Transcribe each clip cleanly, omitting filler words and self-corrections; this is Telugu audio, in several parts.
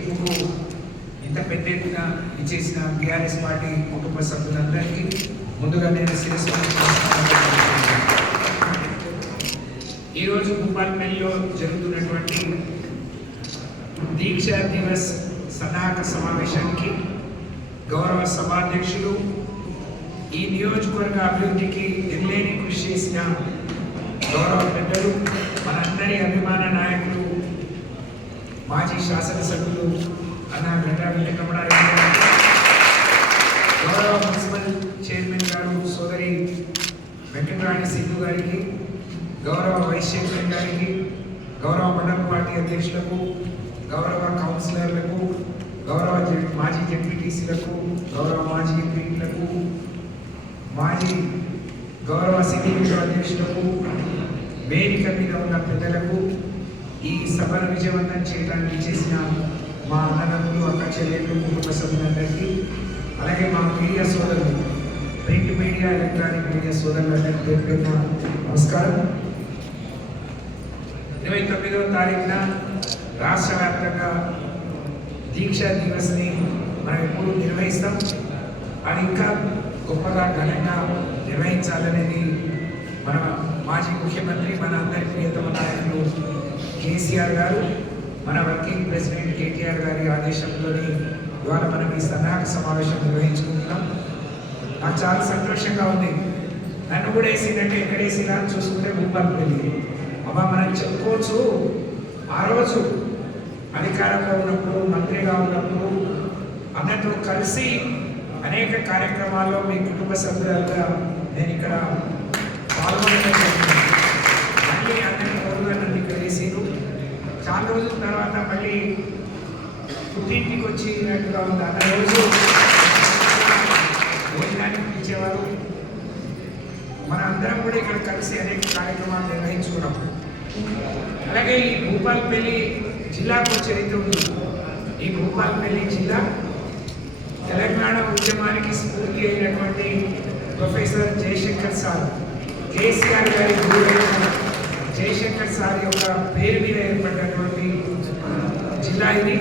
పిలుపుకు ఇంత పెద్ద ఎత్తున ఇచ్చేసిన టీఆర్ఎస్ పార్టీ కుటుంబ సభ్యులందరికీ ముందుగా నేను శిరస్సు ఈరోజు భూపాల్పల్లిలో జరుగుతున్నటువంటి దీక్షా దివస్ సన్నాహక సమావేశానికి గౌరవ సభాధ్యక్షులు ఈ నియోజకవర్గ అభివృద్ధికి ఎనలేని కృషి చేసిన గౌరవ పెద్దలు మనందరి అభిమాన నాయకులు మాజీ శాసనసభ్యులు అన్న గంటా వెంకటరమణారెడ్డి గారు, గౌరవ మున్సిపల్ చైర్మన్ గారు సోదరి వెంకటరాణి సింధు గారికి, గౌరవ వైస్ చైర్మన్ గారికి, గౌరవ మండల పార్టీ అధ్యక్షులకు, గౌరవ కౌన్సిలర్లకు, గౌరవ మాజీ జెడ్పీటీసీలకు, గౌరవ మాజీ ఎంపీలకు, మాజీ గౌరవ సిటీ అధ్యక్షులకు, వేదిక మీద ఉన్న పెద్దలకు, ఈ సభను విజయవంతం చేయడానికి చేసిన మా అన్నదమ్ములు, అక్క చెల్లెళ్ళు, కుటుంబ సభ్యులందరికీ, అలాగే మా మీడియా సోదరులు, ప్రింట్ మీడియా, ఎలక్ట్రానిక్ మీడియా సోదరులందరికీ పేరుపేరున నమస్కారం. 29వ తారీఖున రాష్ట్ర వ్యాప్తంగా దీక్షా దివస్ని మనం ఎప్పుడు నిర్వహిస్తాం. అది ఇంకా గొప్పగా ఘనంగా నిర్వహించాలనేది మన మాజీ ముఖ్యమంత్రి, మన అందరి ప్రియతమ నాయకులు కేసీఆర్ గారు, మన వర్కింగ్ ప్రెసిడెంట్ కేటీఆర్ గారి ఆదేశంలోని ఇవాళ మనం ఈ సన్నాహక సమావేశం నిర్వహించుకుంటున్నాం. నాకు చాలా సంతోషంగా ఉంది. నన్ను కూడా వేసిందంటే ఎక్కడ వేసినా అని చూసుకుంటే భూపాల్పల్లి. అబ్బా మనం చెప్పుకోవచ్చు, ఆ రోజు అధికారంలో ఉన్నప్పుడు, మంత్రిగా ఉన్నప్పుడు అందరితో కలిసి అనేక కార్యక్రమాల్లో మీ కుటుంబ సభ్యులుగా నేను ఇక్కడ పాల్గొనడం. మళ్ళీ అందరి తోడుగా నన్ను ఇక్కడ వేసారు. చాలా రోజుల తర్వాత మళ్ళీ పుట్టింటికి వచ్చినట్టుగా ఉంది. అన్న రోజు భోజనానికి పిలిచేవారు. మన అందరం కూడా ఇక్కడ కలిసి అనేక కార్యక్రమాలు నిర్వహించుకున్నాం. అలాగే ఈ భూపాల్పల్లి జిల్లాకు చరిత్ర ఉంది. ఈ భూపాల్పల్లి జిల్లా తెలంగాణ ఉద్యమానికి స్ఫూర్తి అయినటువంటి ప్రొఫెసర్ జయశంకర్ సార్, కేసీఆర్ గారి గురువైన జయశంకర్ సార్ యొక్క పేరు మీద ఏర్పడినటువంటి జిల్లా ఇది.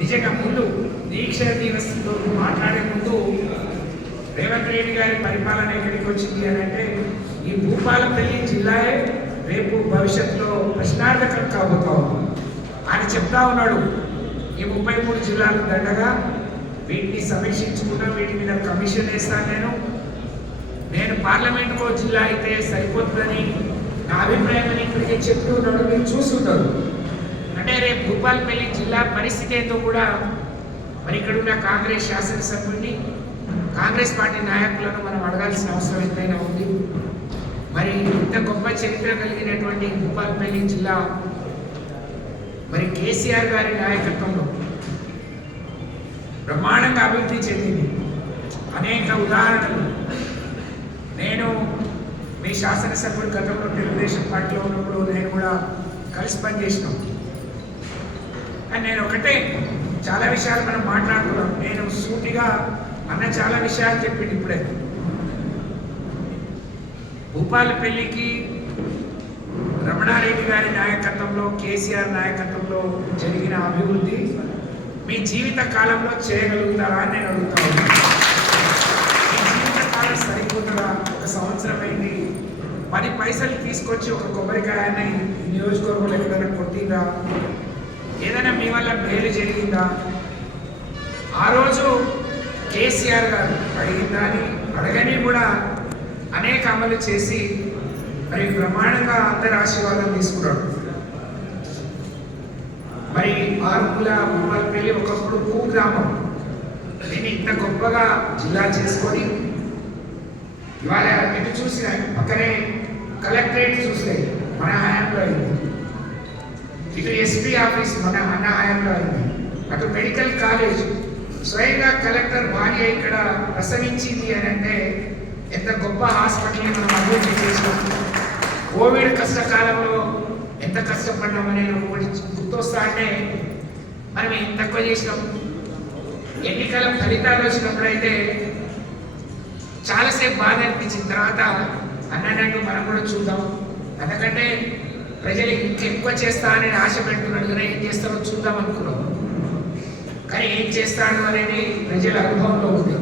నిజంగా ముందు దీక్షా దివస్లో మాట్లాడే ముందు రేవంత్ రెడ్డి గారి పరిపాలన ఎక్కడికి వచ్చింది అని అంటే ఈ భూపాలపల్లి జిల్లాయే రేపు భవిష్యత్తులో ప్రశ్నార్థకం కాబోతా ఉంది అని చెప్తా ఉన్నాడు. ఈ 33 జిల్లాలు దండగా వీటిని సమీక్షించుకున్నా, వీటి మీద కమిషన్ వేస్తాను. నేను పార్లమెంటుకో జిల్లా అయితే సరిపోతుందని నా అభిప్రాయం అని ఇప్పటికే చెప్తూ ఉన్నాడు. మీరు చూస్తుంటారు. అంటే రేపు భూపాల్పల్లి జిల్లా పరిస్థితి ఏంటో కూడా మరి ఇక్కడున్న కాంగ్రెస్ శాసనసభ్యుడిని, కాంగ్రెస్ పార్టీ నాయకులను మనం అడగాల్సిన అవసరం ఎంతైనా ఉంది. మరి ఇంత గొప్ప చరిత్ర కలిగినటువంటి భూపాల్పల్లి జిల్లా మరి కేసీఆర్ గారి నాయకత్వంలో బ్రహ్మాండంగా అభివృద్ధి చెందింది. అనేక ఉదాహరణలు నేను మీ శాసనసభ్యుడు గతంలో తెలుగుదేశం పార్టీలో ఉన్నప్పుడు నేను కూడా కలిసి పనిచేసినాం. కానీ నేను ఒకటే, చాలా విషయాలు మనం మాట్లాడుకున్నాం. నేను సూటిగా అన్న చాలా విషయాలు చెప్పింది. ఇప్పుడే భూపాలపల్లికి రమణారెడ్డి గారి నాయకత్వంలో, కేసీఆర్ నాయకత్వంలో జరిగిన అభివృద్ధి మీ జీవిత కాలంలో చేయగలుగుతారా అని నేను అడుగుతా ఉన్నాను. మీ జీవితకాలం సరిపోతుందా? 1 సంవత్సరం అయింది, 10 పైసలు తీసుకొచ్చి ఒక కొబ్బరికాయని నియోజకవర్గంలో ఎక్కడైనా కొట్టిందా? ఏదైనా మీ వల్ల మేలు జరిగిందా? ఆ రోజు కేసీఆర్ గారు అడిగిందా అని అడగని కూడా అనేక అమలు చేసి మరి బ్రహ్మాండంగా అందరి ఆశీర్వాదం తీసుకున్నాడు. మరి ఆరుమూల భూపాల్పల్లి ఒకప్పుడు కుగ్రామం, దీన్ని ఇంత గొప్పగా జిల్లా చేసుకొని ఇవాళ ఎటు చూసిన పక్కనే కలెక్టరేట్ చూస్తే మన హయాంలో అయింది, ఇటు ఎస్పీ ఆఫీస్ మన అన్న హయాంలో అయింది, అటు మెడికల్ కాలేజ్, స్వయంగా కలెక్టర్ భార్య ఇక్కడ ప్రసవించింది అని అంటే ఎంత గొప్ప హాస్పిటల్ని మనం అభివృద్ధి చేసాం. కోవిడ్ కష్టకాలంలో ఎంత కష్టపడ్డామని ఒకటి గుర్తొస్తా అంటే మనం ఏం తక్కువ చేసినాం. ఎన్నికల ఫలితాలు వచ్చినప్పుడైతే చాలాసేపు బాధ అనిపించిన తర్వాత అన్నట్టు మనం కూడా చూద్దాం. ఎందుకంటే ప్రజలు ఇంకెక్కువ చేస్తానని ఆశ పెడుతున్నాడు కదా, ఏం చేస్తారో చూద్దాం అనుకున్నాం. కానీ ఏం చేస్తాడు అనేది ప్రజల అనుభవంలో ఉంది.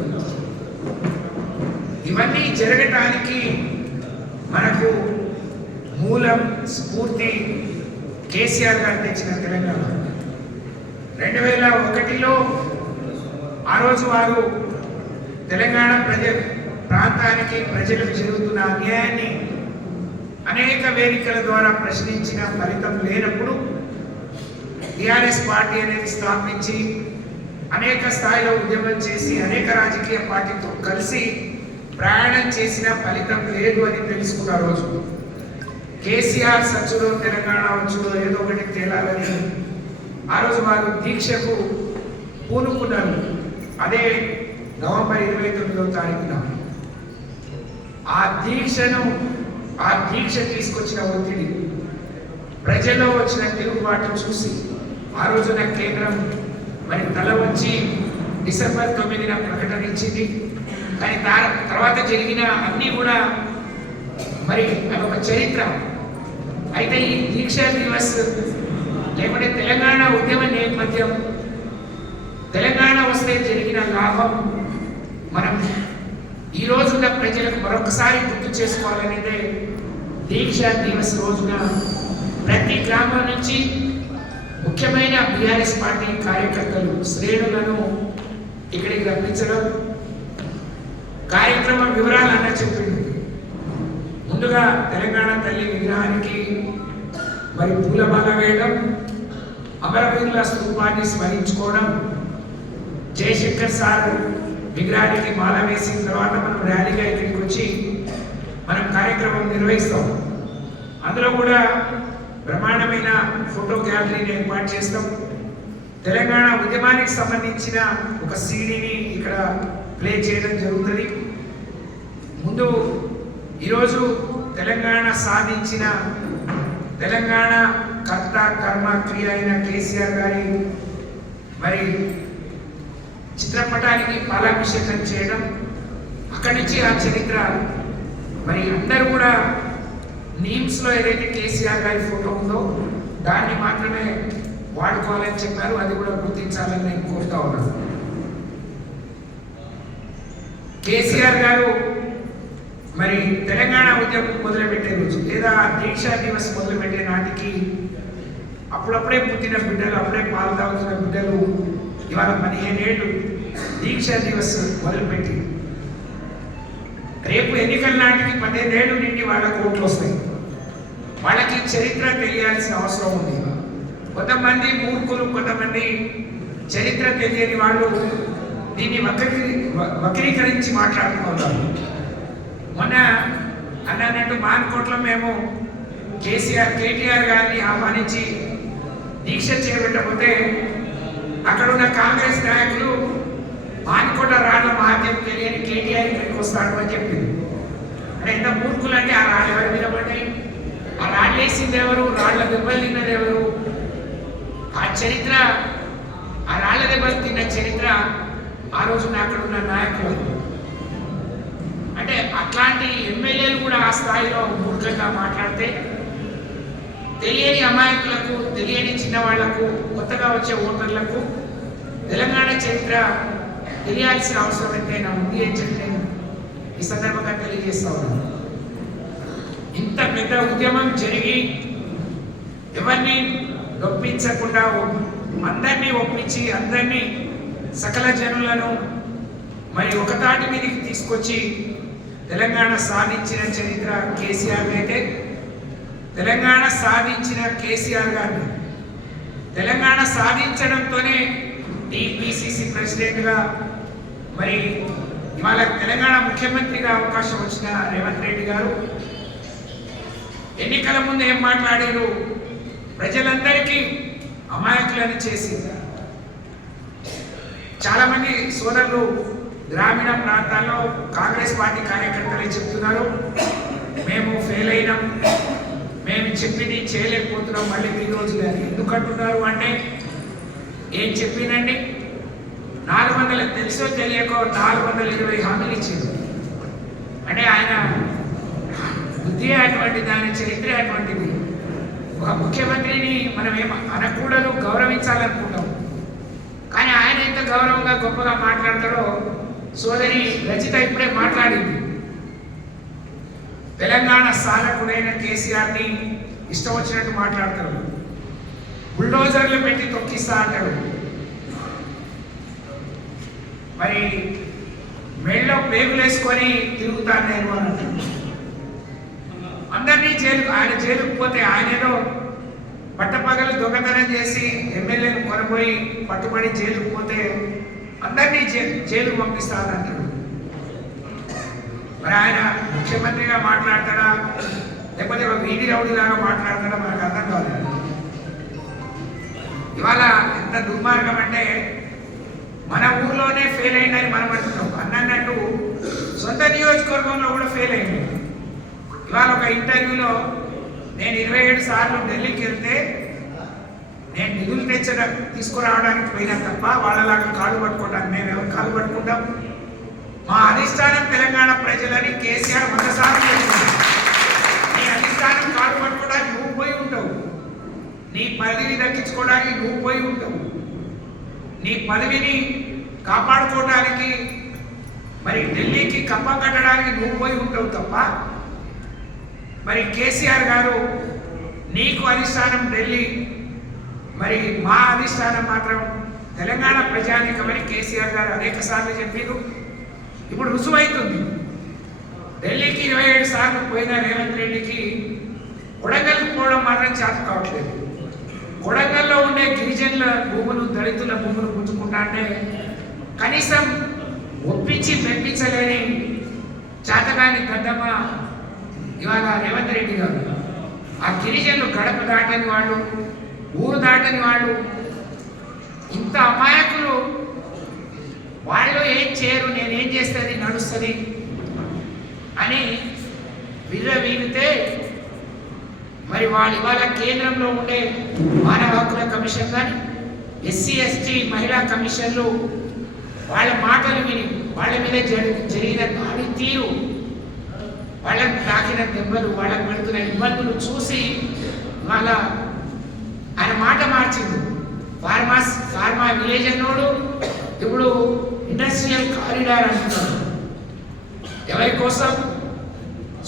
ఇవన్నీ జరగటానికి మనకు మూలం స్ఫూర్తి కేసీఆర్ గారు తెచ్చిన తెలంగాణ. 2001లో ఆ రోజు వారు తెలంగాణ ప్రాంతానికి ప్రజలకు జరుగుతున్న అన్యాయాన్ని అనేక వేదికల ద్వారా ప్రశ్నించిన ఫలితం లేనప్పుడు టిఆర్ఎస్ పార్టీ అనేది స్థాపించి అనేక స్థాయిలో ఉద్యమం చేసి అనేక రాజకీయ పార్టీతో కలిసి ప్రయాణం చేసిన ఫలితం లేదు అని తెలుసుకున్న రోజు కేసీఆర్ సచ్చులో తెలంగాణ వచ్చులో ఏదో ఒకటి తేలాలని ఆ రోజు వారు దీక్షకు పూనుకున్నారు. అదే నవంబర్ 29వ తారీఖున ఆ దీక్ష తీసుకొచ్చిన ఒత్తిడి, ప్రజల్లో వచ్చిన తిరుగుబాటు చూసి ఆ రోజున కేంద్రం మరి తల వచ్చి డిసెంబర్ 9న ప్రకటన ఇచ్చింది. కానీ తర్వాత జరిగిన అన్నీ కూడా మరి అదొక చరిత్ర. అయితే ఈ దీక్షా దివస్ లేకుంటే తెలంగాణ ఉద్యమ నేపథ్యం, తెలంగాణ వస్తే జరిగిన లాభం మనం ఈ రోజున ప్రజలకు మరొకసారి గుర్తు చేసుకోవాలనేదే దీక్షా దివస్ రోజున ప్రతి గ్రామం నుంచి ముఖ్యమైన బీఆర్ఎస్ పార్టీ కార్యకర్తలు శ్రేణులను ఇక్కడికి రప్పించడం, కార్యక్రమం వివరాలు అన్న చెప్పింది. ముందుగా తెలంగాణ తల్లి విగ్రహానికి మరి పూలమాల వేయడం, అమరవీరుల స్తూపాన్ని స్మరించుకోవడం, జయశంకర్ సార్ విగ్రహానికి మాల వేసిన తర్వాత మనం ర్యాలీగా ఇక్కడికి వచ్చి మనం కార్యక్రమం నిర్వహిస్తాం. అందులో కూడా బ్రహ్మాండమైన ఫోటో గ్యాలరీని ఏర్పాటు చేస్తాం. తెలంగాణ ఉద్యమానికి సంబంధించిన ఒక సీడీని ఇక్కడ ప్లే చేయడం జరుగుతుంది. ముందు ఈరోజు తెలంగాణ సాధించిన తెలంగాణ కర్త కర్మ క్రియ అయిన కేసీఆర్ గారి మరి చిత్రపటానికి పాలాభిషేకం చేయడం, అక్కడి నుంచి ఆ చరిత్ర మరి అందరూ కూడా నీమ్స్లో ఏదైతే కేసీఆర్ గారి ఫోటో ఉందో దాన్ని మాత్రమే వాడుకోవాలని చెప్పారు. అది కూడా గుర్తించాలని నేను కోరుతా ఉన్నాను. కేసీఆర్ గారు మరి తెలంగాణ ఉద్యమం మొదలుపెట్టే రోజు లేదా దీక్షా దివస్ మొదలుపెట్టే నాటికి అప్పుడప్పుడే పుట్టిన బిడ్డలు, అప్పుడే పాలు తాగుతున్న బిడ్డలు ఇవాళ 15 ఏళ్ళు దీక్షా దివస్ మొదలుపెట్టి రేపు ఎన్నికల నాటికి 15 ఏళ్ళు నిండి వాళ్ళకు ఓట్లు వస్తాయి. వాళ్ళకి చరిత్ర తెలియాల్సిన అవసరం ఉంది. కొంతమంది మూర్ఖులు, కొంతమంది చరిత్ర తెలియని వాళ్ళు దీన్ని వక్రీకరించి మాట్లాడుతున్నారు. మొన్న అన్నట్టు మాన్కోట్లో మేము కేటీఆర్ గారిని ఆహ్వానించి దీక్ష చేపట్టకపోతే అక్కడ ఉన్న కాంగ్రెస్ నాయకులు మాన్కోట రాళ్ల మహత్యం తెలియని కేటీఆర్ ఇక్కడికి వస్తాడు అని చెప్పింది. అంటే ఎంత మూర్ఖులు అంటే ఆ రాళ్ళు ఎవరి మీద పడ్డాయి, ఆ రాళ్ళు వేసింది ఎవరు, రాళ్ల దెబ్బలు తిన్నది ఎవరు, ఆ చరిత్ర, ఆ రాళ్ల దెబ్బలు తిన్న చరిత్ర ఆ రోజున అక్కడ ఉన్న నాయకులు. అంటే అట్లాంటి ఎమ్మెల్యేలు కూడా ఆ స్థాయిలో మూర్ఖంగా మాట్లాడితే తెలియని అమాయకులకు, తెలియని చిన్నవాళ్లకు, కొత్తగా వచ్చే ఓటర్లకు తెలంగాణ చరిత్ర తెలియాల్సిన అవసరం ఎంతైనా ఉంది అని చెప్పి నేను ఈ సందర్భంగా తెలియజేస్తా ఉన్నాను. ఇంత పెద్ద ఉద్యమం జరిగి ఎవరిని నొప్పించకుండా అందరినీ ఒప్పించి అందరినీ సకల జనులను మరి ఒకతాటి మీదకి తీసుకొచ్చి తెలంగాణ సాధించిన చరిత్ర కేసీఆర్ అయితే తెలంగాణ సాధించిన కేసీఆర్ గారిని తెలంగాణ సాధించడంతోనే టీపీసీసీ ప్రెసిడెంట్గా మరి ఇవాళ తెలంగాణ ముఖ్యమంత్రిగా అవకాశం వచ్చిన రేవంత్ రెడ్డి గారు ఎన్నికల ముందు ఏం మాట్లాడారు, ప్రజలందరికీ అమాయకులను చేసి చాలా మంది సోదరులు గ్రామీణ ప్రాంతాల్లో కాంగ్రెస్ పార్టీ కార్యకర్తలే చెప్తున్నారు, మేము ఫెయిల్ అయినాం, మేము చెప్పింది చేయలేకపోతున్నాం మళ్ళీ ఈ రోజు గారు. ఎందుకు అంటున్నారు అంటే ఏం చెప్పినండి, 400 తెలుసో తెలియకో 420 హామీలు ఇచ్చింది. అంటే ఆయన బుద్ధి అటువంటి, దాని చరిత్ర అటువంటిది. ముఖ్యమంత్రిని మనం ఏం అనకూడదు, గౌరవించాలనుకుంటాం. కానీ ఆయన ఎంత గౌరవంగా గొప్పగా మాట్లాడతాడో సోదరి రచిత ఇప్పుడే మాట్లాడింది. తెలంగాణ సాధకుడైన కేసీఆర్ని ఇష్టం వచ్చినట్టు మాట్లాడతాడు, బుల్డోజర్లు పెట్టి తొక్కిస్తా అంటాడు, మరి మెళ్ళలో పేగులేసుకొని తిరుగుతాను నేను అని అంటాడు. అందరినీ ఆయన జైలుకు పోతే ఆయన ఏదో పట్టపగలు దొంగతనం చేసి ఎమ్మెల్యేను కొనబోయి పట్టుబడి జైలుకు పోతే అందరినీ జైలుకు పంపిస్తానంటాడు. మరి ఆయన ముఖ్యమంత్రిగా మాట్లాడతాడా లేకపోతే ఒక వీధి రౌడీలాగా మాట్లాడతాడా మనకు అర్థం కాదు. ఇవాళ ఎంత దుర్మార్గం అంటే మన ఊర్లోనే ఫెయిల్ అయిందని మనం అంటున్నాం. అన్నట్టు సొంత నియోజకవర్గంలో కూడా ఫెయిల్ అయింది. ఇవాళ ఒక ఇంటర్వ్యూలో నేను 27 సార్లు ఢిల్లీకి వెళ్తే నేను నిధులు తీసుకురావడానికి పోయినా తప్ప వాళ్ళలాగా కాళ్ళు పట్టుకోవడానికి మేము ఎవరు కాళ్ళు పట్టుకుంటాం? మా అధిష్టానం తెలంగాణ ప్రజలని కేసీఆర్ 100 సార్లు చెప్పింది. నీ అధిష్టానం కాళ్ళు పట్టుకోవడానికి నువ్వు పోయి ఉంటావు, నీ పదవిని దక్కించుకోవడానికి నువ్వు పోయి ఉంటావు, నీ పదవిని కాపాడుకోవడానికి మరి ఢిల్లీకి కప్పం కట్టడానికి నువ్వు పోయి ఉంటావు తప్ప మరి కేసీఆర్ గారు నీకు అధిష్టానం ఢిల్లీ, మరి మా అధిష్టానం మాత్రం తెలంగాణ ప్రజానికమని కేసీఆర్ గారు అనేక సార్లు చెప్పారు. ఇప్పుడు రుజువైతుంది. ఢిల్లీకి 27 సార్లు పోయిన రేవంత్ రెడ్డికి కొడంగల్కి పోవడం మాత్రం చేత కావట్లేదు. కొడంగల్లో ఉండే గిరిజనుల భూములు, దళితుల భూములు పుంజుకుంటా అంటే కనీసం ఒప్పించి మెప్పించలేని చేతగాని గడ్డమ్మ ఇవాళ రేవంత్ రెడ్డి గారు. ఆ గిరిజనులు గడప దాటని వాళ్ళు, ఊరు దాటని వాళ్ళు, ఇంత అమాయకులు, వాళ్ళు ఏం చేయరు, నేనేం చేస్తే అది నడుస్తుంది అని వీరితే మరి వాళ్ళు ఇవాళ కేంద్రంలో ఉండే మానవ హక్కుల కమిషన్ కానీ ఎస్సీ ఎస్టీ మహిళా కమిషన్లు వాళ్ళ మాటలు విని వాళ్ళ మీద జరిగిన దాడి తీరు, వాళ్ళకు తాకిన దెబ్బలు, వాళ్ళకు పెడుతున్న ఇబ్బందులు చూసి వాళ్ళ ఆయన మాట మార్చింది. ఫార్మా విలేజ్ అన్నోడు ఇప్పుడు ఇండస్ట్రియల్ కారిడార్ అంటున్నాడు. ఎవరి కోసం?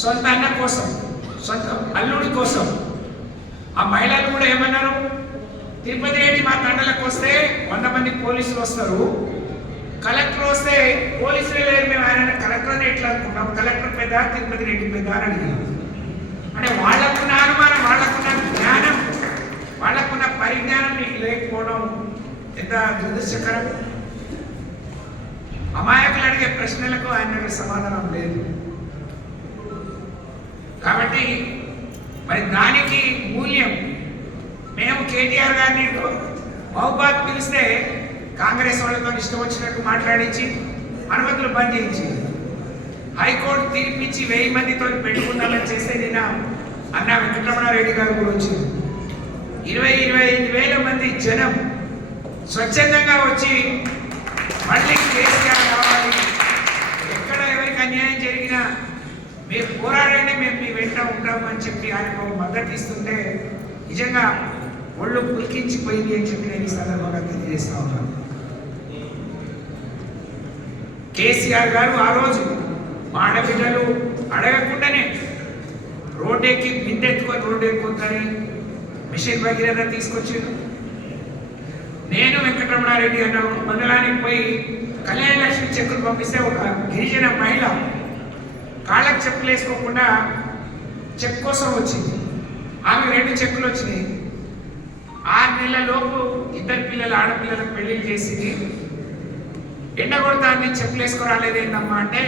సొంత అన్న కోసం, సొంత అల్లుడి కోసం. ఆ మహిళలు కూడా ఏమన్నారు? తిరుపతి రెడ్డి మా తండలకు వస్తే 100 మంది పోలీసులు వస్తారు, కలెక్టర్ వస్తే పోలీసులు లేరు, మేము ఆయన కలెక్టర్ ఎట్లా అనుకుంటాం? కలెక్టర్ పెద్ద, తిరుపతి రెడ్డి పెద్ద అని అడిగారు. అంటే వాళ్ళకున్న అనుమానం, వాళ్ళకున్న జ్ఞానం, వాళ్ళకున్న పరిజ్ఞానం మీకు లేకపోవడం ఎంత దురదృష్టకరం. అమాయకులు అడిగే ప్రశ్నలకు ఆయన దగ్గర సమాధానం లేదు. కాబట్టి మరి దానికి మూల్యం మేము కేటీఆర్ గారిని మహబాద్ పిలిస్తే కాంగ్రెస్ వాళ్ళతో ఇష్టం వచ్చినట్టు మాట్లాడించి అనుమతులు బంద్ చేయించి హైకోర్టు తీర్పిచ్చి 1000 మందితో పెట్టుకుందామని చేస్తే నిన్న అన్న వెంకటరమణారెడ్డి గారు కూడా వచ్చింది. 20-25 వేల మంది జనం స్వచ్ఛందంగా వచ్చి మళ్ళీ కేసీఆర్ కావాలి, ఎక్కడ ఎవరికి అన్యాయం జరిగినా మీరు పోరాడండి, మేము మీ వెంట ఉంటాము అని చెప్పి ఆయనకు మద్దతు ఇస్తుంటే నిజంగా ఒళ్ళు పులికించిపోయింది అని చెప్పి నేను ఈ సందర్భంగా తెలియజేస్తా ఉన్నాను. కేసీఆర్ గారు ఆ రోజు మా ఆడబిడ్డలు అడగకుండానే రోడ్డెక్కి బిందెత్తుకొని రోడ్డు ఎక్కుతుందని మిషన్ భగీరథ తీసుకొచ్చిండు. నేను వెంకటరమణారెడ్డి అన్న ఒక మండలానికి పోయి కళ్యాణ లక్ష్మి చెక్కులు పంపిస్తే ఒక గిరిజన మహిళ కాళ్ళకు చెప్పులు వేసుకోకుండా చెక్ కోసం వచ్చింది. ఆమె 2 చెక్కులు వచ్చినాయి. 6 నెలల లోపు 2 పిల్లలు, ఆడపిల్లలకు పెళ్లిళ్ళు చేసింది. ఎండ కొడతాన్ని చెప్పులు వేసుకురాలేదేందమ్మా అంటే,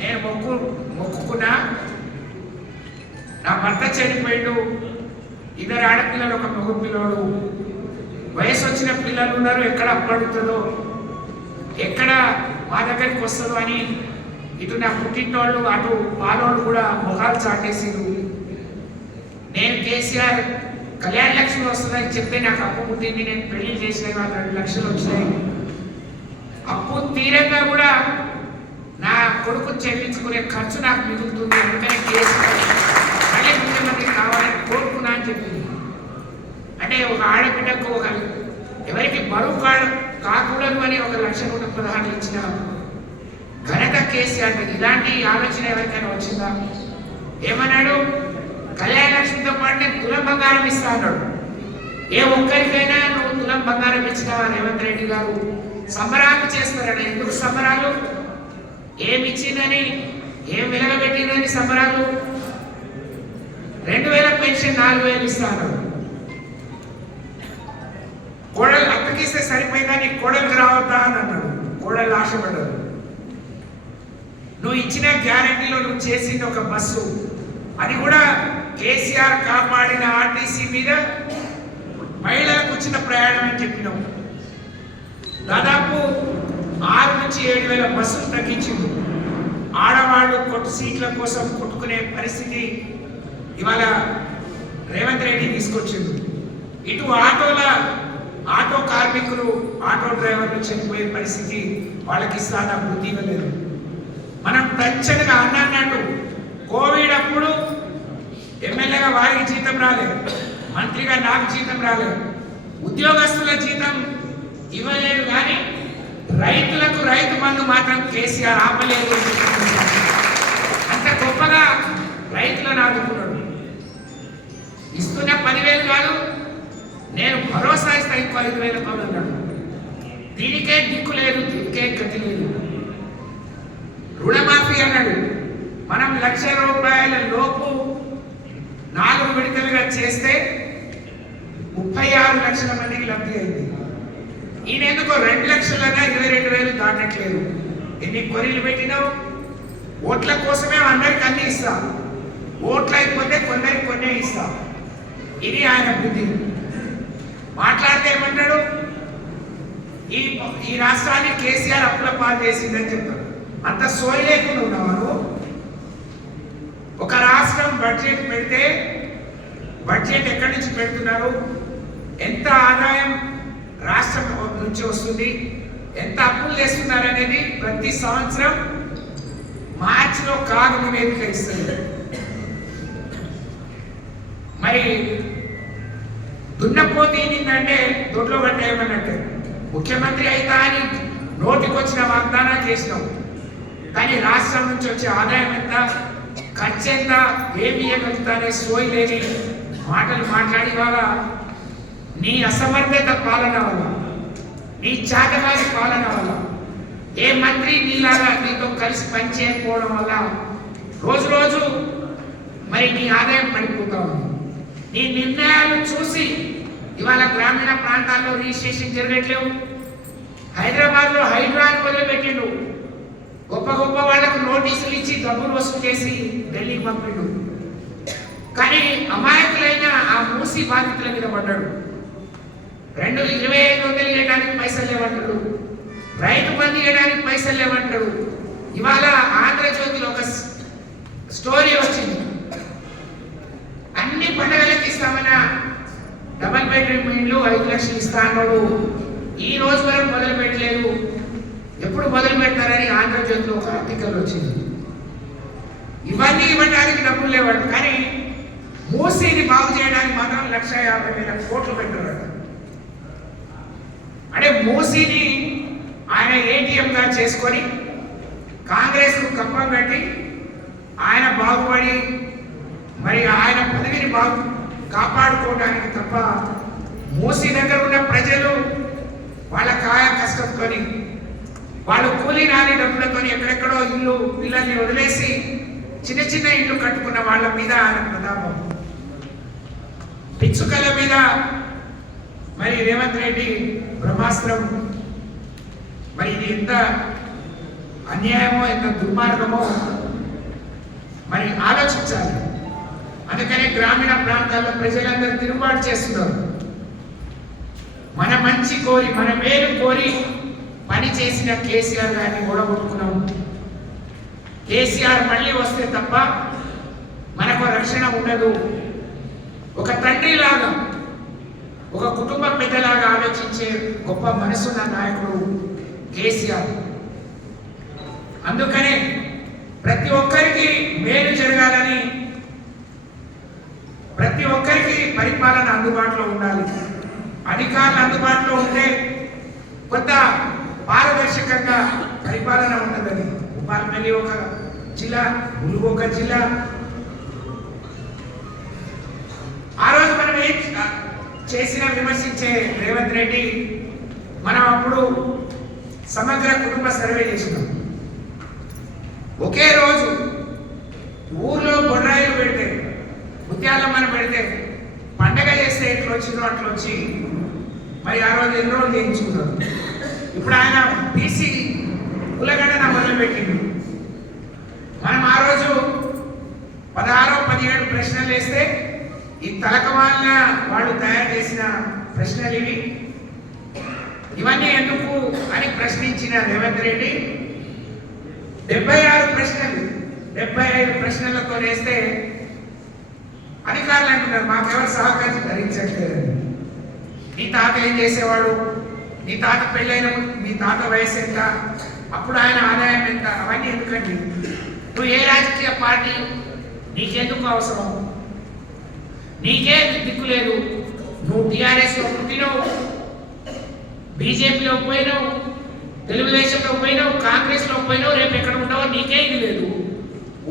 నేను మొక్కుకున్నా, నా భర్త చనిపోయిండు, 2 ఆడపిల్లలు, 1 మగ పిల్లోడు, వయసు వచ్చిన పిల్లలు ఉన్నారు, ఎక్కడ అప్పడుతుందో, ఎక్కడ మా దగ్గరికి వస్తుందో అని ఇటు నా పుట్టింటోళ్ళు అటు పాలోళ్ళు కూడా ముఖాలు చాటేసిరు. నేను కేసీఆర్ కళ్యాణ లక్ష్మి వస్తుందని చెప్తే నాకు అప్పు పుట్టింది, నేను పెళ్లి చేసినాయి, వాళ్ళు 2 లక్షలు వచ్చినాయి. అప్పు తీరంగా కూడా నా కొడుకు చెల్లించుకునే ఖర్చు నాకు మిగులుతుంది, అందుకని కేసీఆర్ మళ్ళీ ముఖ్యమంత్రి కావాలని కోరుకున్నా అని చెప్పింది. ఆడబిడ్డకు ఒక ఎవరికి బరువు కాకూడదు అని 1,16,000 ఇచ్చిన ఘనత కేసీఆర్. ఇలాంటి ఆలోచన ఎవరికైనా వచ్చిందా? ఏమన్నాడు? కళ్యాణ లక్ష్మితో పాటు నేను తులం బంగారం ఇస్తా అన్నాడు. ఏ ఒక్కరికైనా నువ్వు తులం బంగారం ఇచ్చినావా రేవంత్ రెడ్డి గారు? సంబరాలు చేస్తారట. ఎందుకు సంబరాలు? ఏమి ఇచ్చిందని, ఏం వెలగబెట్టిందని సంబరాలు? 2,000 పెన్షన్ 4,000 ఇస్తాను. కోడలు అక్కకిస్తే సరిపోయిందా, నీ కోడలికి రావద్దా అని అన్నాడు. కోడలు ఆశపడ్డాడు. నువ్వు ఇచ్చిన గ్యారెంటీలో నువ్వు చేసింది ఒక బస్సు, అది కూడా కేసీఆర్ కాపాడిన ఆర్టీసీ మీద మహిళలకు ఉచిత ప్రయాణం అని చెప్పినావు. దాదాపు 6 నుంచి 7,000 బస్సులు తగ్గించింది. ఆడవాళ్ళు సీట్ల కోసం కొట్టుకునే పరిస్థితి ఇవాళ రేవంత్ రెడ్డి తీసుకొచ్చింది. ఇటు ఆటో కార్మికులు, ఆటో డ్రైవర్లు చనిపోయే పరిస్థితి వాళ్ళకి ఇస్తాన బుద్ధి ఇవ్వలేదు. మనం టెన్షన్గా అన్నట్టు కోవిడ్ అప్పుడు ఎమ్మెల్యేగా వారికి జీతం రాలేదు, మంత్రిగా నాకు జీతం రాలేదు, ఉద్యోగస్తుల జీతం ఇవ్వలేదు, కానీ రైతులకు రైతు బంధు మాత్రం కేసీఆర్ ఆపలేదు. అంత గొప్పగా రైతులను ఆదుకున్నాడు. ఇస్తున్న 10,000 కాదు, నేను భరోసా ఇస్తా ఇంకో 5,000 అన్నాడు. దీనికే దిక్కు లేదు, దీనికే గతి లేదు. రుణమాఫీ అన్నాడు. మనం ₹1,00,000 లోపు 4 విడతలుగా చేస్తే 36 లక్షల మందికి లబ్ధి అయింది. ఈయన ఎందుకో 2 లక్షలన్నా 22,000 దాటట్లేదు. ఎన్ని కొరీలు పెట్టినావు? ఓట్ల కోసమే అందరికి అన్ని ఇస్తా, ఓట్లు అయిపోతే కొందరికి కొన్నే ఇస్తా. ఇది ఆయన బుద్ధి. మాట్లాడితే ఏమంటాడు? ఈ రాష్ట్రాన్ని కేసీఆర్ అప్పుల పాలు చేసిందని చెప్తాడు. అంత సోయి లేకుండా ఉన్నావు. ఒక రాష్ట్రం బడ్జెట్ పెడితే బడ్జెట్ ఎక్కడి నుంచి పెడుతున్నారు, ఎంత ఆదాయం రాష్ట్రం నుంచి వస్తుంది, ఎంత అప్పులు చేస్తున్నారు అనేది ప్రతి సంవత్సరం మార్చిలో కాగు నివేదిక ఇస్తుంది. మరి దున్నపోతే ఏంటంటే దొడ్లో పట్టేయమన్నట్టు ముఖ్యమంత్రి అయితా అని నోటికొచ్చిన వాగ్దానం చేసినావు, కానీ రాష్ట్రం నుంచి వచ్చే ఆదాయం ఎంత, ఖర్చు ఎంత, ఏమి ఇవ్వగలుగుతానే సోయి లేని మాటలు మాట్లాడి వాళ్ళ నీ అసమర్థత పాలన వల్ల, నీ చాటవారి పాలన వల్ల, ఏ మంత్రి నీలాగా నీతో కలిసి పనిచేయకపోవడం వల్ల రోజు రోజు మరి నీ ఆదాయం పడిపోతా ఉంది. నీ నిర్ణయాలు చూసి ఇవాళ గ్రామీణ ప్రాంతాల్లో రిజిస్ట్రేషన్ జరగట్లేవు. హైదరాబాద్లో హైడ్రాని మొదలుపెట్టిండు. గొప్ప గొప్ప వాళ్ళకు నోటీసులు ఇచ్చి డబ్బులు వసూలు చేసి ఢిల్లీకి పంపిండు. కానీ అమాయకులైన ఆ మూసి బాధితుల మీద పడ్డాడు. 2,2500 ఇవ్వడానికి పైసలు లేవంటాడు, రైతు బంధు ఇవ్వడానికి పైసలు లేవంటాడు. ఇవాళ ఆంధ్రజ్యోతిలో ఒక స్టోరీ వచ్చింది. అన్ని పండుగలకి ఇస్తామన్నా డబల్ బెడ్రూమ్ ఇండ్లు 5 లక్షలు ఇస్తా అన్నాడు. ఈ రోజు వరకు మొదలు పెట్టలేదు. ఎప్పుడు మొదలు పెడతారని ఆంధ్రజ్యోతిలో ఒక ఆర్టికల్ వచ్చింది. ఇవన్నీ ఇవ్వడానికి డబ్బులు లేవంట, కానీ మూసీని బాగు చేయడానికి మాత్రం 1,50,000 కోట్లు పెట్టారట. అంటే మూసీని ఆయన ఏటీఎంగా చేసుకొని కాంగ్రెస్కు కప్పం కట్టి ఆయన బాగుపడి మరి ఆయన పదవిని కాపాడుకోవడానికి తప్ప మూసీ దగ్గర ఉన్న ప్రజలు వాళ్ళ కాయ కష్టంతో వాళ్ళు కూలీ నాని డబ్బులతో ఎక్కడెక్కడో పిల్లల్ని వదిలేసి చిన్న చిన్న ఇల్లు కట్టుకున్న వాళ్ళ మీద ఆయన ప్రతాపం. పిచ్చుకల మీద మరి రేవంత్ రెడ్డి బ్రహ్మాస్త్రం. మరి ఇది ఎంత అన్యాయమో, ఎంత దుర్మార్గమో మరి ఆలోచించాలి. అందుకనే గ్రామీణ ప్రాంతాల్లో ప్రజలందరూ తిరుగుబాటు చేస్తున్నారు. మన మంచి కోరి, మన మేలు కోరి పని చేసిన కేసీఆర్ గారిని ఓడగొట్టుకున్నాం. కేసీఆర్ మళ్ళీ వస్తే తప్ప మనకు రక్షణ ఉండదు. ఒక తండ్రి లాగా, ఒక కుటుంబ పెద్దలాగా ఆలోచించే గొప్ప మనసున్న నాయకుడు కేసీఆర్. అందుకనే ప్రతి ఒక్కరికి మేలు జరగాలని, ప్రతి ఒక్కరికి పరిపాలన అందుబాటులో ఉండాలి. అధికారులు అందుబాటులో ఉంటే కొంత పారదర్శకంగా పరిపాలన ఉండదని. భూపాలపల్లి ఒక జిల్లా, ములుగు ఒక జిల్లా. ఆ రోజు మనం ఏం చేసిన విమర్శించే రేవంత్ రెడ్డి, మనం అప్పుడు సమగ్ర కుటుంబ సర్వే చేసినాం. ఒకే రోజు ఊర్లో బొడ్రాయిలు పెడితే, ముత్యాలమ్మను పెడితే, పండగ చేస్తే ఎట్లా వచ్చిందో అట్లా వచ్చి మరి ఆ రోజు ఎన్ని రోజులు చేయించుకున్నారు. ఇప్పుడు ఆయన బీసీ కులగణన మొదలుపెట్టింది. మనం ఆ రోజు 16-17 ప్రశ్నలు వేస్తే ఈ తలకమాలిన వాళ్ళు తయారు చేసిన ప్రశ్నలు ఇవన్నీ ఎందుకు అని ప్రశ్నించిన రేవంత్ రెడ్డి 75 ప్రశ్నలతో వేస్తే అధికారులు అంటున్నారు మాకెవరు సహకరించట్లేదని. నీ తాత ఏం చేసేవాడు, నీ తాత పెళ్ళైన మీ తాత వయసు ఎంత, అప్పుడు ఆయన ఆదాయం ఎంత, అవన్నీ ఎందుకండి? నువ్వు ఏ రాజకీయ పార్టీ, నీకెందుకు అవసరం? నీకే దిక్కు లేదు. నువ్వు టీఆర్ఎస్లో పుట్టినావు, బీజేపీలో పోయినావు, తెలుగుదేశంలో పోయినావు, కాంగ్రెస్లో పోయినావు, రేపు ఎక్కడ ఉంటావో నీకే ఇది లేదు.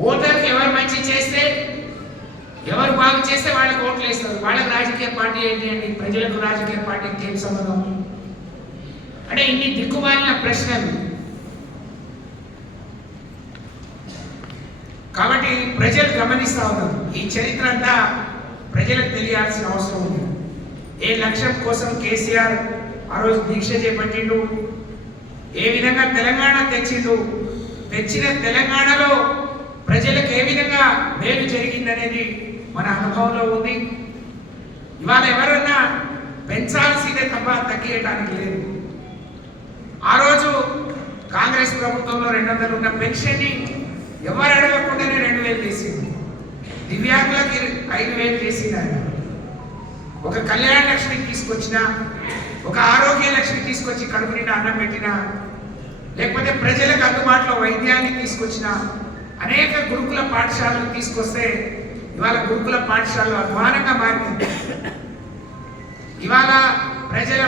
ఓటర్కి ఎవరు మంచి చేస్తే, ఎవరు బాగు చేస్తే వాళ్ళకి ఓట్లు వేస్తారు. వాళ్ళకి రాజకీయ పార్టీ ఏంటి అండి? ప్రజలకు రాజకీయ పార్టీకి ఏం సంబంధం? అంటే ఇన్ని దిక్కుమాలిన ప్రశ్నలు. కాబట్టి ప్రజలు గమనిస్తా ఉన్నారు. ఈ చరిత్ర అంతా ప్రజలకు తెలియాల్సిన అవసరం ఉంది. ఏ లక్ష్యం కోసం కేసీఆర్ ఆ రోజు దీక్ష చేపట్టిండు, ఏ విధంగా తెలంగాణ తెచ్చిండు, తెచ్చిన తెలంగాణలో ప్రజలకు ఏ విధంగా మేలు జరిగిందనేది మన అనుభవంలో ఉంది. ఇవాళ ఎవరన్నా పెంచాల్సిందే తప్ప తగ్గియడానికి లేదు. ఆ రోజు కాంగ్రెస్ ప్రభుత్వంలో 200 ఉన్న పెన్షన్ని ఎవరు అడగకుండానే 2000 చేసింది. దివ్యాంగులకి 5000 చేసింది ఆయన. ఒక కళ్యాణ లక్ష్మి తీసుకొచ్చిన, ఒక ఆరోగ్య లక్ష్మి తీసుకొచ్చి కడుపు నిండా అన్నం పెట్టిన, లేకపోతే ప్రజలకు అందుబాటులో వైద్యాన్ని తీసుకొచ్చిన, అనేక గురుకుల పాఠశాలలు తీసుకొస్తే ఇవాళ గురుకుల పాఠశాలలు అధ్వానంగా మారింది. ఇవాళ ప్రజల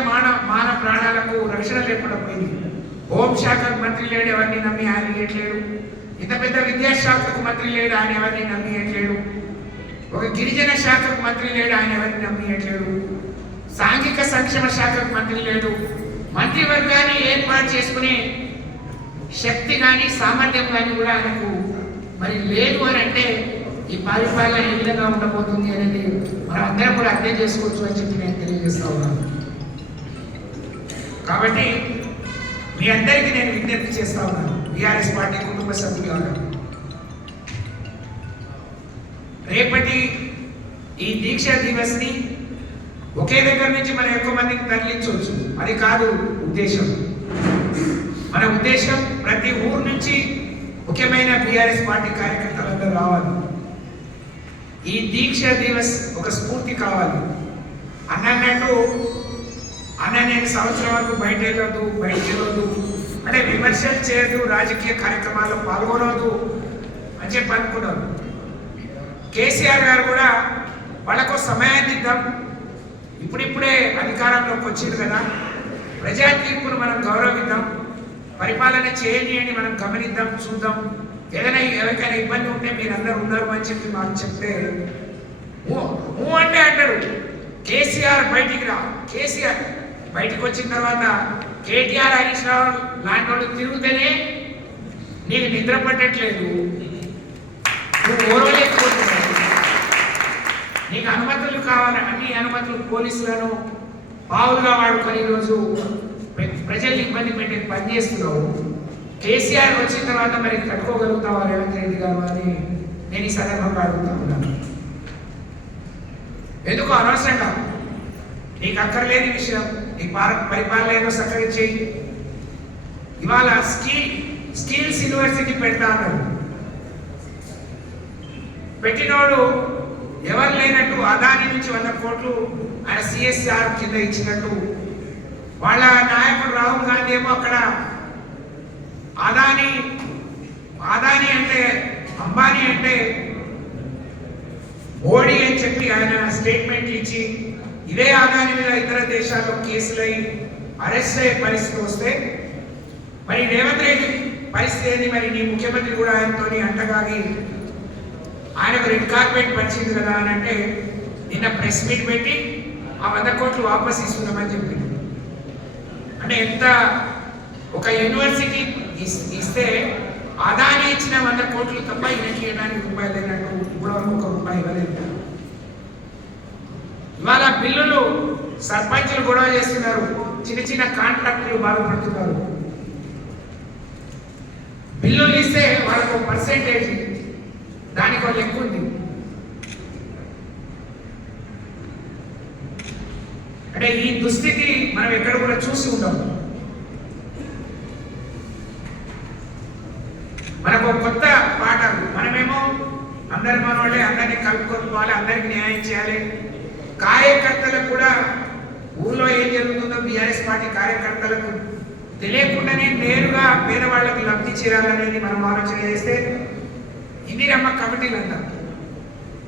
మాన ప్రాణాలకు రక్షణ లేకుండా పోయింది. హోంశాఖ మంత్రి లేడు, ఎవరిని నమ్మి ఆయన ఇయ్యట్లేడు. ఇంత పెద్ద విద్యాశాఖకు మంత్రి లేడు, ఆయన ఎవరిని నమ్మి ఇయ్యట్లేడు. ఒక గిరిజన శాఖకు మంత్రి లేడు, ఆయన ఎవరిని నమ్మి ఇయ్యట్లేడు. సాంఘిక సంక్షేమ శాఖకు మంత్రి లేడు. మంత్రివర్గాన్ని ఏర్పాటు చేసుకునే శక్తి కానీ సామర్థ్యం కానీ కూడా ఆయనకు మరి లేదు అని అంటే ఈ పరిపాలన ఏ విధంగా ఉండబోతుంది అనేది మనం అందరం కూడా అర్థం చేసుకోవచ్చు అని చెప్పి నేను తెలియజేస్తా ఉన్నాను. కాబట్టి మీ అందరికీ నేను విజ్ఞప్తి చేస్తా ఉన్నాను, టీఆర్ఎస్ పార్టీ కుటుంబ సభ్యులుగా, రేపటి ఈ దీక్ష దివస్ని ఒకే దగ్గర నుంచి మనం ఎక్కువ మందికి తరలించవచ్చు. అది కాదు ఉద్దేశం. మన ఉద్దేశం ప్రతి ఊరు నుంచి ముఖ్యమైన టీఆర్ఎస్ పార్టీ కార్యకర్తలందరూ రావాలి. ఈ దీక్ష దివస్ ఒక స్ఫూర్తి కావాలి. అన్నట్టు నేను సంవత్సరం వరకు బయటకు వెళ్ళొద్దు అంటే విమర్శలు చేయదు, రాజకీయ కార్యక్రమాల్లో పాల్గొనవద్దు అని చెప్పి అనుకున్నారు. కేసీఆర్ గారు కూడా వాళ్ళకు సమయాన్ని ఇద్దాం, ఇప్పుడిప్పుడే అధికారంలోకి వచ్చింది కదా, ప్రజా తీర్పును మనం గౌరవిద్దాం, పరిపాలన చేయని అని మనం గమనిద్దాం, చూద్దాం, ఏదైనా ఎవరికైనా ఇబ్బంది ఉంటే మీరందరూ ఉన్నారు అని చెప్పి మాకు చెప్తే అంటే అంటాడు కేసీఆర్ బయటికి రా. కేసీఆర్ బయటకు వచ్చిన తర్వాత కేటీఆర్ హరీష్ రావు లాంటి వాళ్ళు తిరుగుతేనే నీకు నిద్ర పట్టట్లేదు, నువ్వు ఓర్వలేకపోతున్నావు, నీకు అనుమతులు కావాలి, అన్ని అనుమతులు పోలీసులను పావులుగా వాడుకొని ఈరోజు ప్రజల్ని ఇబ్బంది పెట్టి పనిచేస్తున్నావు. కేసీఆర్ వచ్చిన తర్వాత మరి కట్టుకోగలుగుతావా రేవంత్ రెడ్డి గారు అని నేను ఈ సందర్భంగా అడుగుతా ఉన్నాను. ఎందుకు అనవసరంగా నీకు అక్కర్లేని విషయం, నీ పరిపాలన ఏదో చక్కగా చేయి. ఇవాళ స్కిల్స్ యూనివర్సిటీ పెడతా అన్నాడు, పెట్టినోడు ఎవరు లేనట్టు అదాని నుంచి 100 కోట్లు ఆయన సిఎస్ఆర్ కింద ఇచ్చినట్టు, వాళ్ళ నాయకుడు రాహుల్ గాంధీ ఏమో అక్కడ అదాని అంటే అంబానీ అంటే మోడీ అని చెప్పి ఆయన స్టేట్మెంట్లు ఇచ్చి ఇదే ఆదాని మీద ఇతర దేశాల్లో కేసులై అరెస్ట్ అయ్యే పరిస్థితి వస్తే మరి రేవంత్ రెడ్డి పరిస్థితి ఏంది? మరి నీ ముఖ్యమంత్రి కూడా ఆయనతో అంటగాగి ఆయనకు రెడ్ కార్పెట్ వచ్చింది కదా అని అంటే నిన్న ప్రెస్ మీట్ పెట్టి ఆ 100 కోట్లు వాపస్ ఇస్తున్నామని చెప్పింది. అంటే ఎంత ఒక యూనివర్సిటీ ఇస్తే అదాని ఇచ్చిన 100 కోట్లు తప్ప ఈయనకి ఇవ్వడానికి రూపాయలు లేనట్టు ఇప్పటివరకు ఒక రూపాయి ఇవ్వలేదు. ఇవాళ బిల్లులు సర్పంచులు గొడవ చేస్తున్నారు, చిన్న చిన్న కాంట్రాక్టులు బాధపడుతున్నారు. బిల్లులు ఇస్తే వాళ్ళకు పర్సెంటేజ్ దానికి ఒక లెక్క ఉంది. అంటే ఈ దుస్థితి మనం ఎక్కడ కూడా చూసి ఉంటాం. మనకు కొత్త పాఠాలు, మనమేమో అందరి మనోళ్ళే, అందరినీ కలుపుకోవాలి, అందరికి న్యాయం చేయాలి. కార్యకర్తలకు కూడా ఊళ్ళో ఏం జరుగుతుందో బీఆర్ఎస్ పార్టీ కార్యకర్తలకు తెలియకుండానే నేరుగా పేదవాళ్లకు లబ్ధి చేయాలనేది మనం ఆలోచన చేస్తే ఇందిరమ్మ కమిటీలు అంటారు.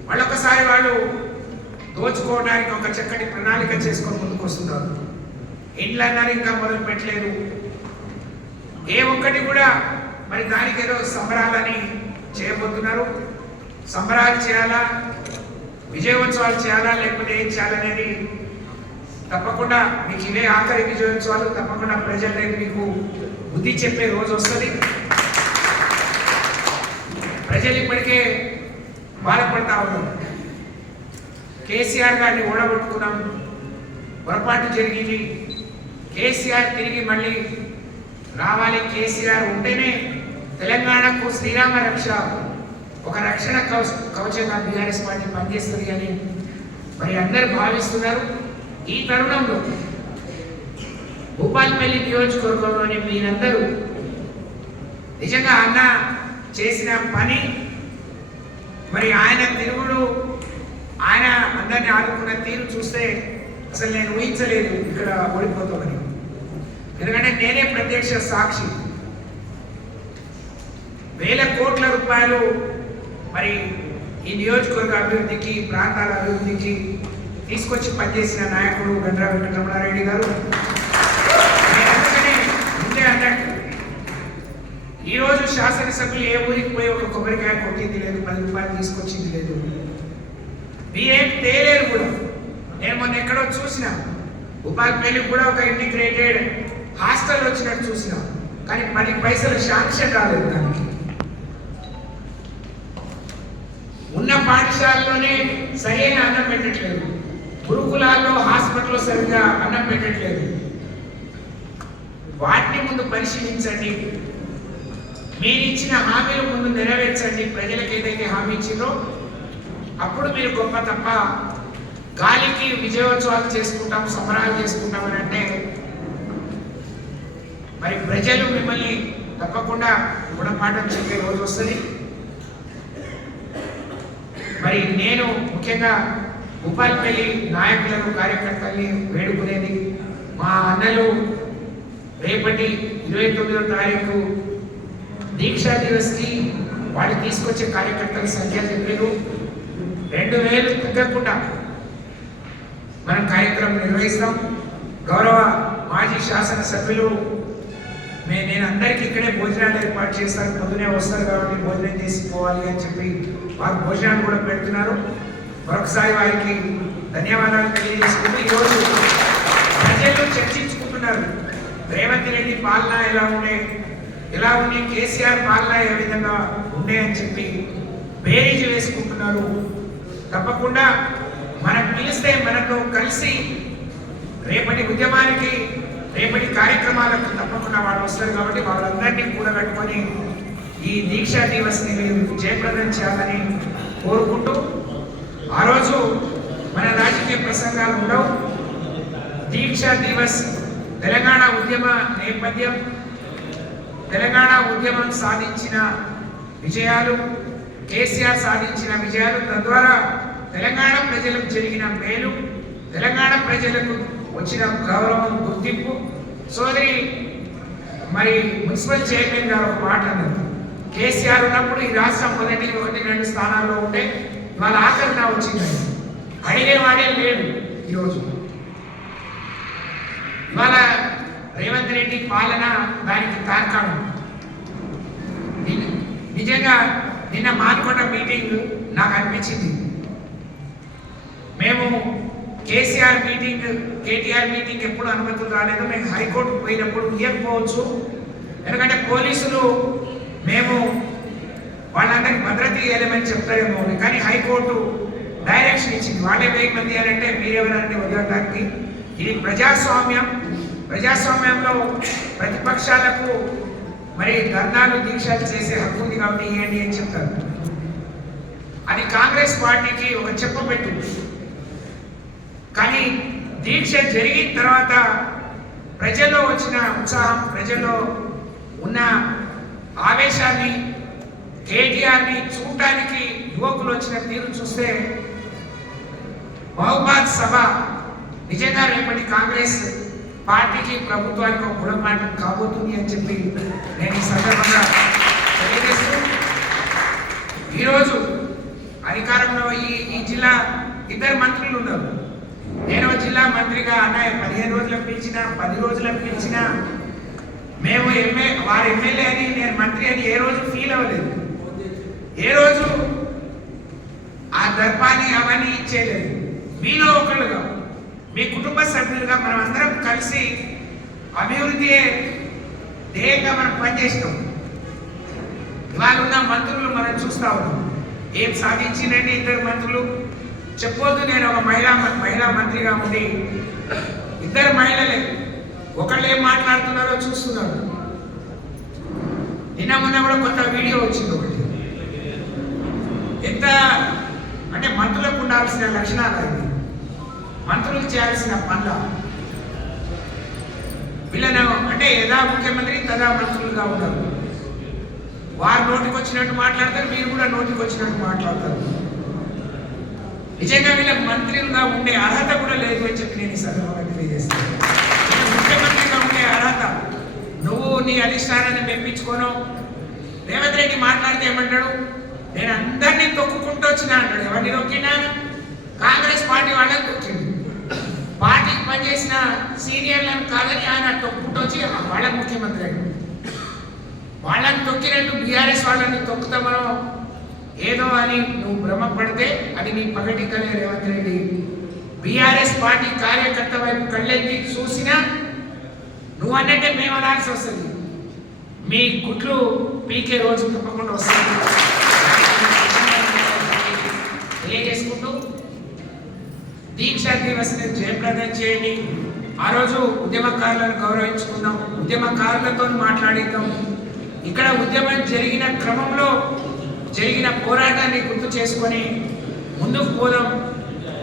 వాళ్ళొకసారి వాళ్ళు దోచుకోవడానికి ఒక చక్కటి ప్రణాళిక చేసుకొని ముందుకు వస్తున్నారు. ఇండ్లు అన్నారు ఇంకా మొదలు పెట్టలేదు. ఏ ఒక్కటి కూడా మరి దానికి ఏదో సంబరాలని చేయబోతున్నారు. సంబరాలు చేయాలా, విజయోత్సవాలు చేయాలా, లేకపోతే ఏం చేయాలనేది తప్పకుండా మీకు ఇవే ఆఖరి విజయోత్సవాలు. తప్పకుండా ప్రజలకి మీకు బుద్ధి చెప్పే రోజు వస్తుంది. ప్రజలు ఇప్పటికే బాధపడతా ఉన్నారు. కేసీఆర్ గారిని ఓడగొట్టుకున్నాం, పొరపాటు జరిగింది. కేసీఆర్ తిరిగి మళ్ళీ రావాలి. కేసీఆర్ ఉంటేనే తెలంగాణకు శ్రీరామ రక్ష, ఒక రక్షణ కవచంగా బీఆర్ఎస్ పార్టీ పనిచేస్తుంది అని మరి అందరూ భావిస్తున్నారు. ఈ తరుణంలో భూపాలపల్లి నియోజకవర్గంలోని మీరందరూ నిజంగా అన్న చేసిన పని, మరి ఆయన తిరుగుడు, ఆయన అందరినీ ఆదుకున్న తీరు చూస్తే అసలు నేను ఊహించలేదు ఇక్కడ ఓడిపోతామని. ఎందుకంటే నేనే ప్రత్యక్ష సాక్షి. వేల కోట్ల రూపాయలు మరి ఈ నియోజకవర్గ అభివృద్ధికి, ప్రాంతాల అభివృద్ధికి తీసుకొచ్చి పనిచేసిన నాయకుడు గండ్రా వెంకటరమణారెడ్డి గారు. ముందే అన్నట్టు ఈరోజు శాసనసభ్యులు ఏ ఊరికి పోయి ఒక కొబ్బరికాయ కొట్టింది లేదు, 10 రూపాయలు తీసుకొచ్చింది లేదు, ఏం తేలేరు కూడా. నేను మొన్న ఎక్కడో చూసిన భూపాలపల్లికి కూడా ఒక ఇంటిగ్రేటెడ్ హాస్టల్ వచ్చినట్టు చూసిన, కానీ 10 పైసలు శాంక్షన్ రాలేదు. దానికి ఉన్న పాఠశాలలోనే సరైన అన్నం పెట్టట్లేదు, గురుకులాల్లో హాస్పిటల్లో సరిగ్గా అన్నం పెట్టట్లేదు. వాటిని ముందు పరిశీలించండి. మీరు ఇచ్చిన హామీలు ముందు నెరవేర్చండి. ప్రజలకు ఏదైతే హామీ ఇచ్చిందో అప్పుడు మీరు గొప్ప తప్ప గాలికి విజయోత్సవాలు చేసుకుంటాం, సంబరాలు చేసుకుంటాం అని అంటే మరి ప్రజలు మిమ్మల్ని తప్పకుండా గుణపాఠం చెప్పే రోజు వస్తుంది. మరి నేను ముఖ్యంగా భూపాలపల్లి నాయకులను, కార్యకర్తల్ని వేడుకునేది, మా అన్నలు రేపటి 29వ తారీఖు దీక్షా దివస్కి వాళ్ళు తీసుకొచ్చే కార్యకర్తల సంఖ్య చెప్పారు. 2000 తగ్గకుండా మనం కార్యక్రమం నిర్వహిస్తాం. గౌరవ మాజీ శాసనసభ్యులు నేను అందరికీ ఇక్కడే భోజనాలు ఏర్పాటు చేస్తాను, పొద్దునే వస్తారు కాబట్టి భోజనం చేసిపోవాలి అని చెప్పి వారు భోజనాలు కూడా పెడుతున్నారు. మరొకసారి వారికి ధన్యవాదాలు తెలియజేసుకుంటూ ఈరోజు ప్రజలు చర్చించుకుంటున్నారు రేవంత్ రెడ్డి పాలన ఎలా ఉండే, కేసీఆర్ పాలన ఏ విధంగా ఉండే అని చెప్పి బేరీజు వేసుకుంటున్నారు. తప్పకుండా మనం పిలిస్తే మనతో కలిసి రేపటి ఉద్యమానికి, రేపటి కార్యక్రమాలకు తప్పకుండా వాళ్ళు వస్తారు. కాబట్టి వాళ్ళందరినీ కూడబెట్టుకొని ఈ దీక్షా దివస్ని మీరు జయప్రదం చేయాలని కోరుకుంటూ, ఆ రోజు మన రాజకీయ ప్రసంగాలు ఉండవు. దీక్షా దివస్ తెలంగాణ ఉద్యమ నేపథ్యం, తెలంగాణ ఉద్యమం సాధించిన విజయాలు, కేసీఆర్ సాధించిన విజయాలు, తద్వారా తెలంగాణ ప్రజలకు జరిగిన మేలు, తెలంగాణ ప్రజలకు వచ్చిన గౌరవం, గుర్తింపు. సోదరి మరి మున్సిపల్ చైర్మన్ గారు ఒక మాట అన్నారు, కేసీఆర్ ఉన్నప్పుడు ఈ రాష్ట్రం మొదటి 1-2 స్థానాల్లో ఉంటే ఇవాళ ఆఖరిన వచ్చిందని అడిగేవాడే లేడు. ఈరోజు ఇవాళ రేవంత్ రెడ్డి పాలన దానికి తార్కాణం. నిజంగా నిన్న మానుకొండ మీటింగ్ నాకు అనిపించింది, మేము కేసీఆర్ మీటింగ్ కేటీఆర్ మీటింగ్ ఎప్పుడు అనుమతులు రాలేదు. మేము హైకోర్టుకు పోయినప్పుడు ఇవ్వకపోవచ్చు, ఎందుకంటే పోలీసులు మేము వాళ్ళందరికీ భద్రత ఇవ్వలేమని చెప్తారేమో, కానీ హైకోర్టు డైరెక్షన్ ఇచ్చింది. వాళ్ళే 1000 మంది అంటే మీరెవరంటే వదలడానికి. ఇది ప్రజాస్వామ్యం. ప్రజాస్వామ్యంలో ప్రతిపక్షాలకు మరి ధర్నాలు దీక్షలు చేసే హక్కు ఉంది కాబట్టి ఇవ్వండి అని చెప్తారు. అది కాంగ్రెస్ పార్టీకి ఒక చెప్పబెట్టు. కానీ దీక్ష జరిగిన తర్వాత ప్రజల్లో వచ్చిన ఉత్సాహం, ప్రజల్లో ఉన్న ఆవేశాన్ని, కేటీఆర్ని చూడటానికి యువకులు వచ్చిన తీరు చూస్తే బహుబాద్ సభ నిజంగా రేపటి కాంగ్రెస్ పార్టీకి ప్రభుత్వానికి ఒక గుణపాఠం కాబోతుంది అని చెప్పి నేను ఈ సందర్భంగా తెలియజేస్తూ, ఈరోజు అధికారంలో ఈ జిల్లా 2 మంత్రులు ఉన్నారు. నేను జిల్లా మంత్రిగా అన్నయ్య 15 రోజులకు పిలిచినా 10 రోజులకు పిలిచినా మేము వారు ఎమ్మెల్యే అని నేను మంత్రి అని ఏ రోజు ఫీల్ అవ్వలేదు. ఏ రోజు ఆ దర్పాన్ని అవన్నీ ఇచ్చేయలేదు. మీలో ఒకళ్ళుగా, మీ కుటుంబ సభ్యులుగా మనం అందరం కలిసి అభివృద్ధి ధ్యేయంగా మనం పనిచేస్తాం. ఇవాళ ఉన్న మంత్రులు మనం చూస్తా ఉన్నాం, ఏం సాధించిందండి 2 మంత్రులు చెప్పొద్దు. నేను ఒక మహిళా మంత్రిగా ఉండి 2 మహిళలే ఒకళ్ళు ఏం మాట్లాడుతున్నారో చూస్తున్నారు. నిన్న మొన్న కూడా కొత్త వీడియో వచ్చింది ఒకటి. ఎంత అంటే మంత్రులకు ఉండాల్సిన లక్షణాలు అవి, మంత్రులు చేయాల్సిన పనుల. వీళ్ళను అంటే యథా ముఖ్యమంత్రి తదా మంత్రులుగా ఉన్నారు. వారు నోటికి వచ్చినట్టు మాట్లాడతారు, మీరు కూడా నోటికి వచ్చినట్టు మాట్లాడతారు. నిజంగా వీళ్ళకి మంత్రులుగా ఉండే అర్హత కూడా లేదు అని చెప్పి నేను ఈ సందర్భంగా తెలియజేస్తాను. ముఖ్యమంత్రిగా ఉండే అర్హత నువ్వు నీ అధిష్టానాన్ని మెప్పించుకోను. రేవంత్ రెడ్డి మాట్లాడితే ఏమంటాడు, నేను అందరినీ తొక్కుకుంటూ వచ్చినా అంటాడు. ఎవరిని తొక్కినా? కాంగ్రెస్ పార్టీ వాళ్ళని తొక్కిండు. పార్టీకి పనిచేసిన సీనియర్లను కాదని ఆయన తొక్కుంటూ వచ్చి వాళ్ళ ముఖ్యమంత్రి అయ్యాడు. వాళ్ళని తొక్కినట్టు బీఆర్ఎస్ వాళ్ళని తొక్కుతామనో ఏదో అని నువ్వు భ్రమపడితే అది నీ పగటి కలే రేవంత్ రెడ్డి. బీఆర్ఎస్ పార్టీ కార్యకర్త వైపు కళ్ళెత్తి చూసినా నువ్వు అన్నట్టే మేము అనాల్సి వస్తుంది. మీ గుట్లు పీకే రోజు తప్పకుండా వస్తుంది తెలియజేసుకుంటూ, దీక్షా దివస్ని జయప్రదం చేయండి. ఆ రోజు ఉద్యమకారులను గౌరవించుకుందాం, ఉద్యమకారులతో మాట్లాడిద్దాం. ఇక్కడ ఉద్యమం జరిగిన క్రమంలో జరిగిన పోరాటాన్ని గుర్తు చేసుకొని ముందుకు పోదాం.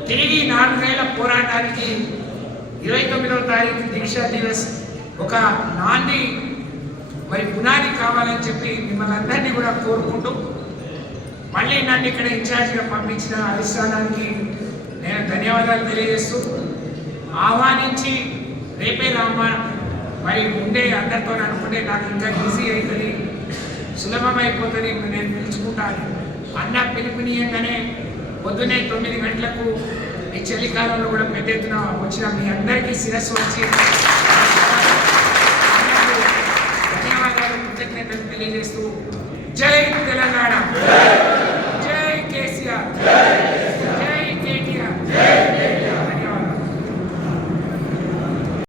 తిరిగి 4 ఏళ్ల పోరాటానికి 29వ తారీఖు దీక్షా దివస్ ఒక నాంది మరి పునాది కావాలని చెప్పి మిమ్మల్ని అందరినీ కూడా కోరుకుంటూ, మళ్ళీ నన్ను ఇక్కడ ఇన్ఛార్జిగా పంపించిన అధిష్టానానికి నేను ధన్యవాదాలు తెలియజేస్తూ, ఆహ్వానించి రేపే రామ్మా మరి ముందే అందరితో అనుకుంటే నాకు ఇంకా ఈజీ అవుతుంది, సులభమైపోతుంది, నేను పిలుచుకుంటాను అన్న పిలుపునీయంగానే పొద్దునే 9 గంటలకు ఈ చలికాలంలో కూడా పెద్ద ఎత్తున వచ్చిన మీ అందరికీ శిరస్సు వచ్చి ధన్యవాదాలు, కృతజ్ఞతలు తెలియజేస్తూ జై తెలంగాణ.